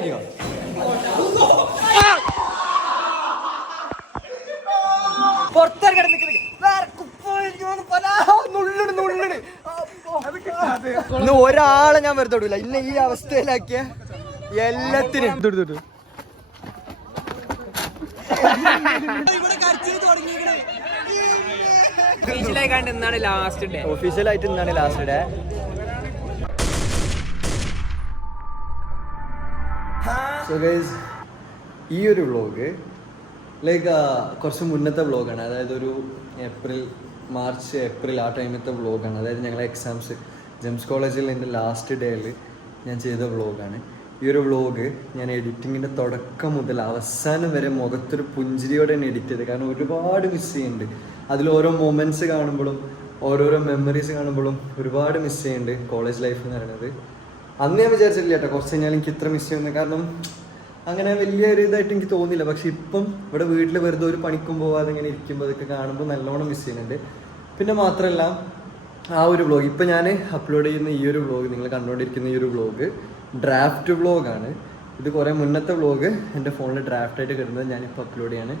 പുറത്തേക്കാക്കിയോ? പുറത്തേക്ക് ഇന്ന് ഒരാളെ ഞാൻ വെറുതെ വിടൂല. ഇന്ന് ഈ അവസ്ഥയിലാക്കിയ എല്ലാത്തിനും ഒഫീഷ്യലായിട്ട് ഇന്നാണ് ലാസ്റ്റ് ഡേ. സോ ഗൈസ്, ഈ ഒരു വ്ളോഗ് ലൈക്ക് കുറച്ച് മുന്നത്തെ വ്ളോഗാണ്. അതായത് ഒരു മാർച്ച് ഏപ്രിൽ ആ ടൈമത്തെ വ്ളോഗാണ്. അതായത് ഞങ്ങളെ എക്സാംസ് ജെംസ് കോളേജിൽ എൻ്റെ ലാസ്റ്റ് ഡേയിൽ ഞാൻ ചെയ്ത വ്ളോഗാണ്. ഈ ഒരു വ്ളോഗ് ഞാൻ എഡിറ്റിങ്ങിൻ്റെ തുടക്കം മുതൽ അവസാനം വരെ മുഖത്തൊരു പുഞ്ചിരിയോടെ തന്നെ എഡിറ്റ് ചെയ്തത്. കാരണം ഒരുപാട് മിസ് ചെയ്യുന്നുണ്ട്. അതിൽ ഓരോ മൊമെൻറ്റ്സ് കാണുമ്പോഴും ഓരോരോ മെമ്മറീസ് കാണുമ്പോഴും ഒരുപാട് മിസ് ചെയ്യുന്നുണ്ട് കോളേജ് ലൈഫ് എന്ന് പറയുന്നത്. അന്ന് ഞാൻ വിചാരിച്ചിട്ടില്ല കേട്ടോ കുറച്ച് കഴിഞ്ഞാൽ എനിക്ക് ഇത്ര മിസ് ചെയ്യുന്നത്. കാരണം അങ്ങനെ വലിയൊരു ഇതായിട്ട് എനിക്ക് തോന്നിയില്ല. പക്ഷെ ഇപ്പം ഇവിടെ വീട്ടിൽ വെറുതെ ഒരു പണിക്കും പോവാതെ ഇങ്ങനെ ഇരിക്കുമ്പോൾ അതൊക്കെ കാണുമ്പോൾ നല്ലോണം മിസ് ചെയ്യുന്നുണ്ട്. പിന്നെ മാത്രമല്ല ആ ഒരു വ്ളോഗ് ഇപ്പം ഞാൻ അപ്ലോഡ് ചെയ്യുന്ന ഈ ഒരു വ്ളോഗ്, നിങ്ങൾ കണ്ടുകൊണ്ടിരിക്കുന്ന ഈ ഒരു വ്ളോഗ് ഡ്രാഫ്റ്റ് വ്ളോഗാണ്. ഇത് കുറേ മുന്നത്തെ വ്ളോഗ് എൻ്റെ ഫോണിൽ ഡ്രാഫ്റ്റായിട്ട് കിട്ടുന്നത് ഞാനിപ്പോൾ അപ്ലോഡ് ചെയ്യാണ്.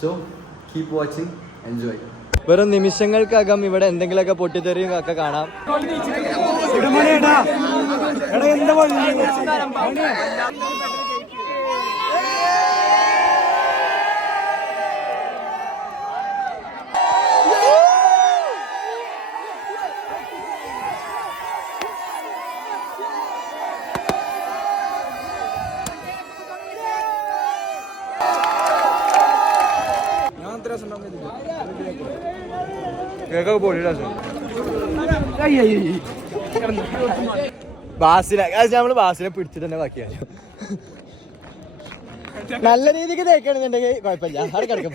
So keep watching, enjoy. വെറും നിമിഷങ്ങൾക്കകം ഇവിടെ എന്തെങ്കിലുമൊക്കെ പൊട്ടിത്തെറിയും ഒക്കെ കാണാം. നമ്മള് ബാസിനെ പിടിച്ചിട്ട് തന്നെ ബാക്കിയാണ്. നല്ല രീതിക്ക് തേക്കണെന്നുണ്ടെങ്കിൽ കുഴപ്പമില്ല, അവിടെ കിടക്കും.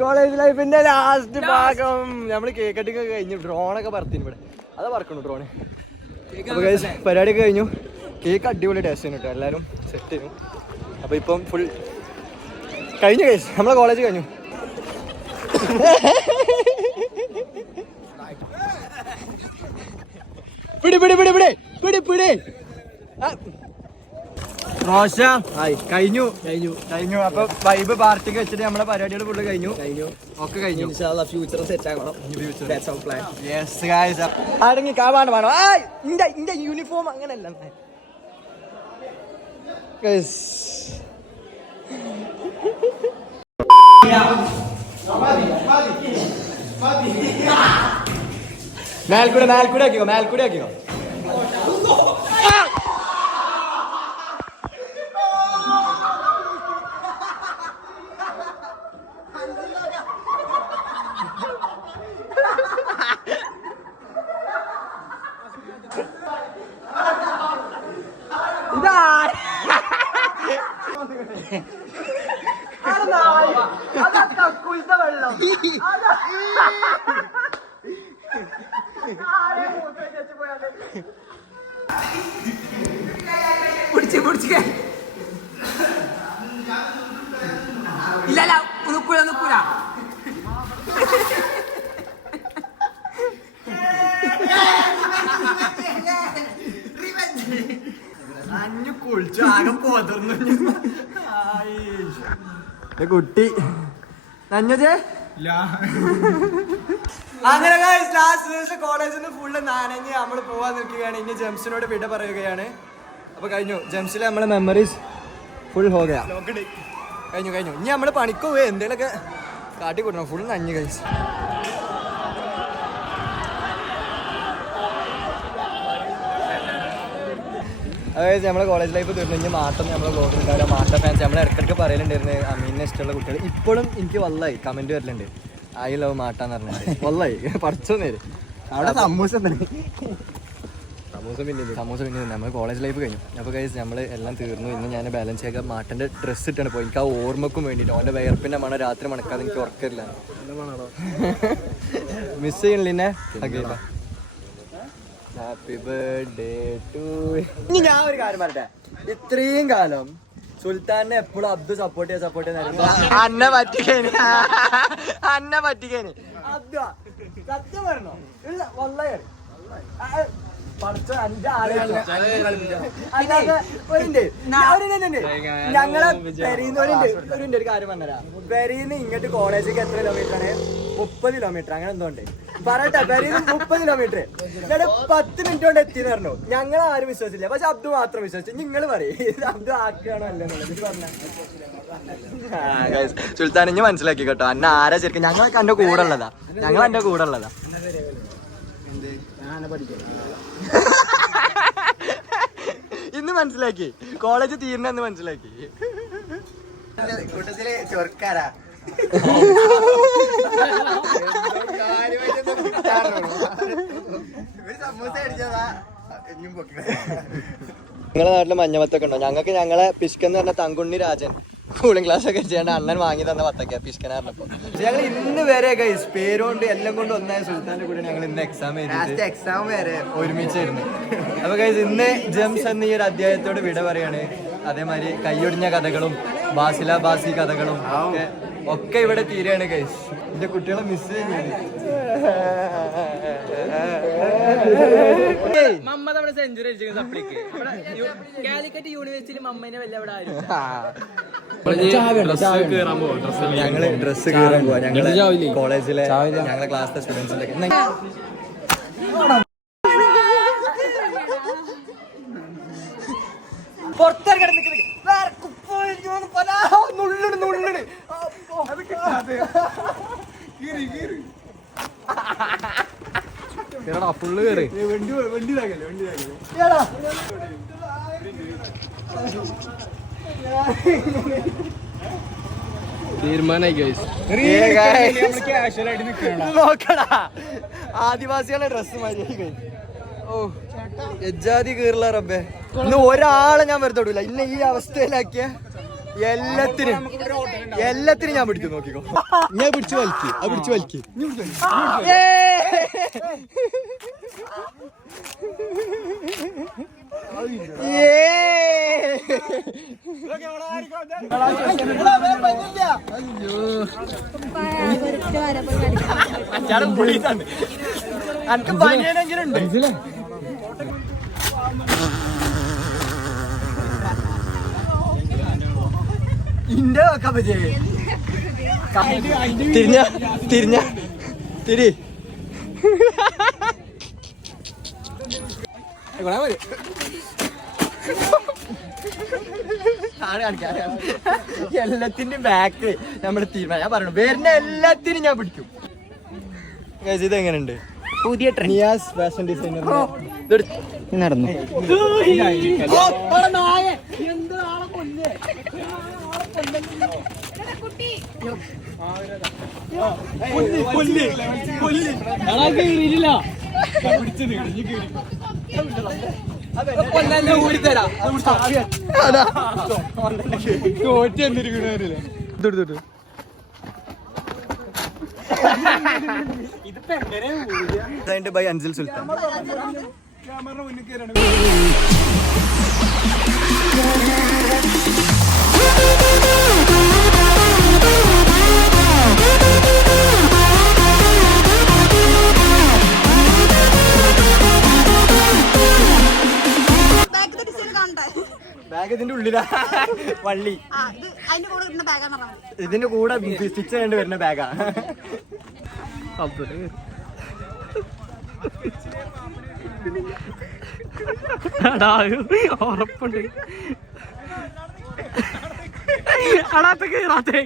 കോളേജ് ലൈഫിന്റെ ലാസ്റ്റ് ഭാഗം നമ്മള് കേക്ക് കട്ടിങ് കഴിഞ്ഞു. ഡ്രോണൊക്കെ പറത്തിന് ഇവിടെ, അതാ പറക്കണു ഡ്രോണ്. പരിപാടിയൊക്കെ കഴിഞ്ഞു. കേക്ക് അടിപൊളി ടേസ്റ്റ് ചെയ്യുന്നു കേട്ടോ, എല്ലാവരും സെറ്റ് ചെയ്യുന്നു. അപ്പോൾ ഇപ്പം ഫുൾ കഴിഞ്ഞു കേസ്, നമ്മളെ കോളേജ് കഴിഞ്ഞു. പിടി പിടി പിടി പിടി പിടി പിടി കഴിഞ്ഞു കഴിഞ്ഞു കഴിഞ്ഞു. അപ്പൊ വൈബ് പാർട്ടിക്ക് വെച്ചിട്ട് നമ്മളെ പരിപാടികൾ ഫുള്ള് കഴിഞ്ഞു ഒക്കെ കഴിഞ്ഞു. ഫ്യൂച്ചർ സെറ്റ് ആക്കണം. അടങ്ങി കാവാണ് വേണം. ഇന്റെ യൂണിഫോം അങ്ങനെയല്ല. മേൽക്കൂടെ ആക്കിയോ. വെള്ളം പിടിച്ച് ഇല്ല നിക്കൂല. അഞ്ഞു കുളിച്ചു ആകെ പോതർന്നു കുട്ടി നഞ്ഞതേ. അങ്ങനെ ലാസ്റ്റ് ദിവസം കോളേജിൽ നിന്ന് ഫുള്ള് നനഞ്ഞ് നമ്മൾ പോവാൻ നിൽക്കുകയാണ്. ഇനി ജെംസിനോട് വിട പറയുകയാണ്. അപ്പൊ കഴിഞ്ഞു ജെംസിലെ നമ്മളെ മെമ്മറീസ് ഫുൾ ഹോകയാ. കഴിഞ്ഞു ഇനി നമ്മള് പണിക്ക് പോയി എന്തെങ്കിലുമൊക്കെ കാട്ടി കൊടുക്കണം. ഫുൾ നഞ്ഞ് കഴിച്ചു. അതായത് നമ്മളെ കോളേജ് ലൈഫ് തീർന്നു. ഇനി മാട്ടം നമ്മളെ ബ്ലോഗിലുണ്ടാവില്ല. മാട്ട ഫാൻസ് നമ്മളെ ഇടയ്ക്കിടയ്ക്ക് പറയലുണ്ടായിരുന്നു അമീനെ ഇഷ്ടമുള്ള കുട്ടികൾ. ഇപ്പോഴും എനിക്ക് വല്ലായി കമന്റ് വരലുണ്ട്, ഐ ലവ് മാട്ടാന്ന് പറഞ്ഞിട്ട്. വല്ലായി പഠിച്ചോ നേര് അവിടെ സമൂസ പിന്നെ നമ്മൾ കോളേജ് ലൈഫ് കഴിഞ്ഞു. അപ്പോൾ കഴിച്ച് നമ്മൾ എല്ലാം തീർന്നു. ഇന്ന് ഞാൻ ബാലൻസ് ചെയ്യാൻ മാട്ടൻ്റെ ഡ്രസ്സ് ഇട്ടാണ് പോയി. എനിക്ക് ആ ഓർമ്മക്കും വേണ്ടിയിട്ട് അവൻ്റെ വയർപ്പിൻ്റെ മണം രാത്രി മണക്കാതെ എനിക്ക് ഉറക്കില്ല. മിസ് ചെയ്യണില്ലേ? Happy birthday to. ഇനി ഞാൻ ഒരു കാര്യം പറയട്ടെ, ഇത്രയും കാലം സുൽത്താനെ എപ്പോഴും അബ്ദു സപ്പോർട്ട് ചെയ്യാൻ അന്നെ പറ്റിക്കേന് അബ്ദു സത്യം പറഞ്ഞോ? ഇല്ല വള്ളയാണ് ഞങ്ങളെ പെരീന്ന് ഒരു കാര്യം പറഞ്ഞുതരാം. പെരീന്ന് ഇങ്ങോട്ട് കോളേജിലേക്ക് എത്ര കിലോമീറ്റർ ആണ്? 30 കിലോമീറ്റർ അങ്ങനെ എന്തോണ്ട് പറയട്ടെ. പെരീന്ന് 30 കിലോമീറ്റർ ഇവിടെ 10 മിനിറ്റ് കൊണ്ട് എത്തിയെന്ന് പറഞ്ഞു. ഞങ്ങൾ ആരും വിശ്വസിച്ചില്ല, പക്ഷെ അബ്ദു മാത്രം വിശ്വസിച്ചു. നിങ്ങൾ പറയും അബ്ദു ആക്കുകയാണോ അല്ലെന്നുള്ളത് പറഞ്ഞ സുൽത്താൻ ഇനി മനസ്സിലാക്കി കേട്ടോ. അന്ന ആരാ ശരിക്കും? ഞങ്ങളൊക്കെ എന്റെ കൂടെ ഉള്ളതാ, ഞങ്ങൾ എന്റെ കൂടെ ഉള്ളതാ. ഇന്ന് മനസ്സിലാക്കി, കോളേജ് തീർന്നെന്ന് മനസ്സിലാക്കി. കൂട്ടത്തില് ചൊർക്കാരാ സമൂസ അടിച്ചതാ. നിങ്ങളെ നാട്ടില് മഞ്ഞമത്തൊക്കെ ഉണ്ടോ? ഞങ്ങൾക്ക് ഞങ്ങളെ പിഷ്കെന്ന് പറഞ്ഞ തങ്കുണ്ണി രാജൻ കൂളിംഗ് ക്ലാസ് ഒക്കെ ചെയ്യേണ്ട അണ്ണൻ വാങ്ങി തന്ന വത്തക്ക പിഷ്കന പറഞ്ഞപ്പോ ഞങ്ങൾ ഇന്ന് വരെ ഗൈസ് പേരുകൊണ്ട് എല്ലാം കൊണ്ട് ഒന്നായ സുൽത്താന്റെ കൂടെ ഞങ്ങൾ ഇന്ന് എക്സാം വരെ ഒരുമിച്ചായിരുന്നു. അപ്പൊ ഗൈസ് ഇന്ന് ജംസ് എന്ന ഈ ഒരു അധ്യായത്തോട് വിട പറയാണ്. അതേമാതിരി കൈയൊടിഞ്ഞ കഥകളും ബാസില ബാസി കഥകളും ഒക്കെ ഇവിടെ തീരെയാണ് ഗൈസ്. എന്റെ കുട്ടികളെ മിസ് ചെയ്യുന്നത്. സെഞ്ചുറി അടിച്ചിരിക്കുന്ന സപ്ലിക്ക് കാലിക്കറ്റ് യൂണിവേഴ്സിറ്റി മമ്മേനെ വല്ല അവിടെ ഞങ്ങള് ഡ്രസ്സ് കീറാൻ പോവാ. ഞങ്ങള് കോളേജിലെ ഞങ്ങളെ ക്ലാസ്സിലെ സ്റ്റുഡൻസിന്റെ ഫുള്ള് കയറി നോക്കടാ ആദിവാസികളുടെ ഡ്രസ്സ് മാതിരി. ഓ എജാതി കീറില്ല റബ്ബേ. ഇന്ന് ഒരാളെ ഞാൻ വെറുതെ വിടൂല. ഇന്ന് ഈ അവസ്ഥയിലാക്കിയ എല്ലാത്തിനും ഞാൻ പിടിക്കും. നോക്കിക്കോ, ഞാൻ പിടിച്ചു വലിക്കും, അത് പിടിച്ചു വലിക്കും. അനക്ക് പനിയാണെങ്കിലും ഉണ്ട്. ഇന്റെ തിരിഞ്ഞ തിരിഞ്ഞ തിരി എല്ലാത്തിന്റെയും ബാക്ക് നമ്മള് തീരുമാനം. ഞാൻ പറഞ്ഞു വരുന്ന എല്ലാത്തിനും ഞാൻ പിടിക്കും. ഇത് എങ്ങനെയുണ്ട്? പുതിയ നിയാസ് ഫാഷൻ ഡിസൈനർ നടന്നു. ബൈ അൻസിൽ സുൽത്താൻ. ബാഗ് ഇതിന്റെ ഉള്ളിലാ വള്ളി. ഇതിന്റെ കൂടെ സ്റ്റിച്ച് ചെയ്യേണ്ടി വരുന്ന ബാഗാ. ഉറപ്പുണ്ട് അടാത്ത കേറാത്തേ.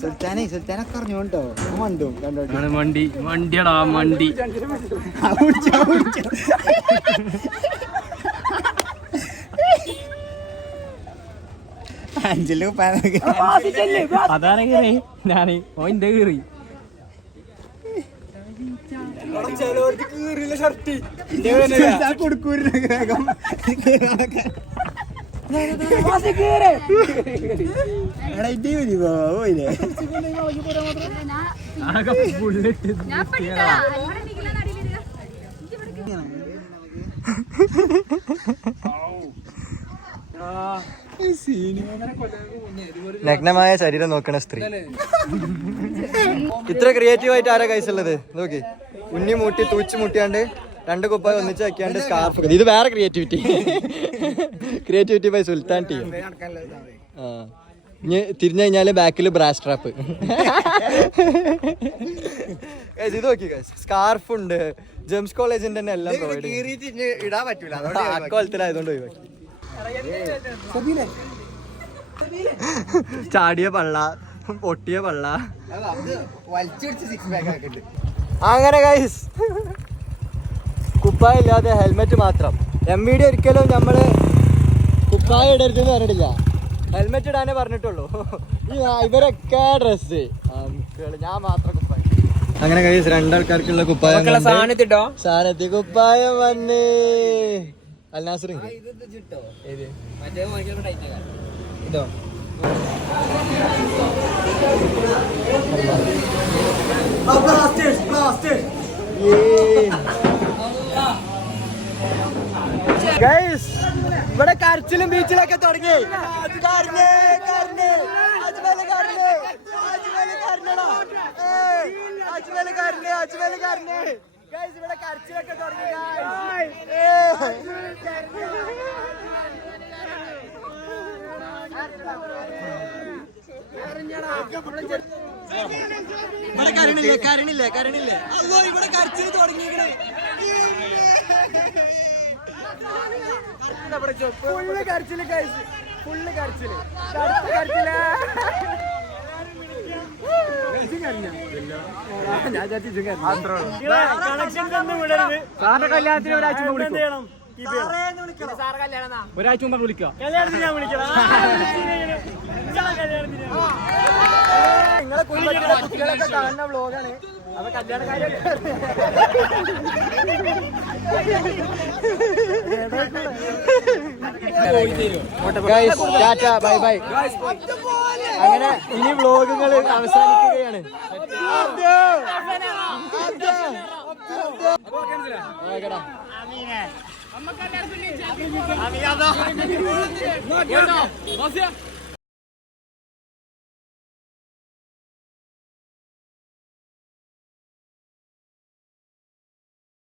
സുൽത്താനൊക്കെ അറിഞ്ഞോണ്ടോ മണ്ടി മണ്ടിയടാ മണ്ടി. അതാണ് കയറി ഞാന് ഓന്റെ കയറി. നഗ്നമായ ശരീരം നോക്കണ സ്ത്രീ. ഇത്ര ക്രിയേറ്റീവ് ആയിട്ട് ആരാ കൈസുള്ളത് നോക്കി. ഉന്നി മൂട്ടി തൂച്ച് മുട്ടിയാണ്ട് 2 കുപ്പായ ഒന്നിച്ച് വെക്കാണ്ട് സ്കാർഫ്. ഇത് വേറെ ക്രിയേറ്റിവിറ്റി ബൈ സുൽത്താൻ ടീം. ഇനി തിരിഞ്ഞു കഴിഞ്ഞാല് ബാക്കിൽ ബ്രാസ് ട്രാപ്പ്. ഇത് നോക്കി സ്കാർഫ് ഉണ്ട്. ജെംസ് കോളേജിന്റെ തന്നെ എല്ലാം പ്രൊവൈഡ് ഇടാൻ പറ്റൂല. അക്കോലത്തിലായതുകൊണ്ട് ഒഴിവാക്കി. ചാടിയ പള്ള, പൊട്ടിയ പള്ള. വലിച്ചടിച്ച് 6 പാക്ക് ആക്കിണ്ട്. അങ്ങനെ ഗൈസ് കുപ്പായ ഇല്ലാതെ ഹെൽമെറ്റ് മാത്രം. MVD ഒരിക്കലും നമ്മള് കുപ്പായ ഇടരുതെന്ന് പറഞ്ഞിട്ടില്ല, ഹെൽമെറ്റ് ഇടാനേ പറഞ്ഞിട്ടുള്ളൂ. ഇവരൊക്കെ ഡ്രസ്, ഞാൻ മാത്രം കുപ്പായ. അങ്ങനെ ഗൈസ് 2 ആൾക്കാർക്കുള്ള കുപ്പായം സാധനത്തി കുപ്പായം വന്ന് അൽനാസർ ഇതോ ഗൈസ് ഇവിടെ കരച്ചിലും ബീച്ചിലൊക്കെ തുടങ്ങി. ഇവിടെ കരച്ചിലൊക്കെ തുടങ്ങി. കരണില്ലേ അല്ലോ ഇവിടെ കരച്ചിൽ തുടങ്ങിയിരിക്കണേ. ഫുള്ള് കരച്ചില് ഗൈസ്, ഫുള്ള് കരച്ചില്. കല്യാണത്തിന് ഒരാഴ്ച വിളിക്കാം. നിങ്ങളെ കുടുംബത്തിലെ കുട്ടികളൊക്കെ കാണുന്ന വ്ലോഗാണ്. അപ്പൊ കല്യാണക്കാരെ ബൈ ബൈ. അങ്ങനെ ഇനി വ്ലോഗുകൾ അവസാനിക്കുകയാണ്. നമുക്ക്